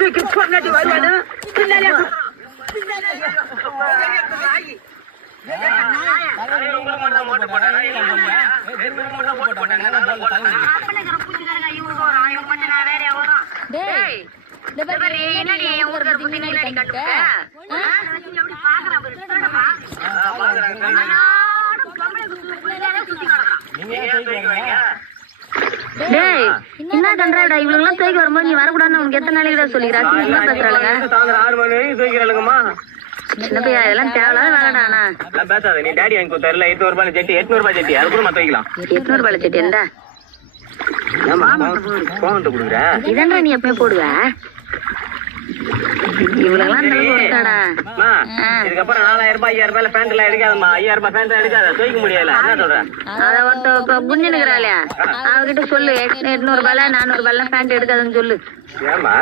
தூக்கி பொண்ணாட்டி வருவானு பின்னாலே என்ன கண்டாடா இவங்க எல்லாம் தூக்கி வரும்போது நீ வரக்கூடாதுன்னு உனக்கு எத்தனை நாளைக்கு சொல்லிக்கிறா பேசுறாளுங்க 6 மணி தூக்கிறலுங்கம்மா. சின்ன பையா இதெல்லாம் தேவையில்லாத வேலைடாண்ணா. பேசாத நீ டாடி வாங்கி கொடுத்தாருல 800 ரூபாய் செட்டி 800 ரூபாய் செட்டி அது கூட மத்த வைக்கலாம். 800 ரூபாய் செட்டி என்ன போன் கொடுக்குற இதன்றா நீ எப்பயும் போடுவ இவ்வளவுலாம் கொடுத்தாடா. இதுக்கப்புறம் 4000 ரூபாய் 5000 ரூபாய் பேண்ட் எல்லாம் எடுக்காதம்மா. 5000 ரூபாய் பேண்ட் எடுக்காத தூக்க முடியல. என்ன சொல்றேன் அத ஒருத்த புஞ்சினுக்குறாளே அவகிட்ட சொல்லு 800 ரூபாய் 400 ரூபாய் பேண்ட் எடுக்காதுன்னு சொல்லு. ஏமா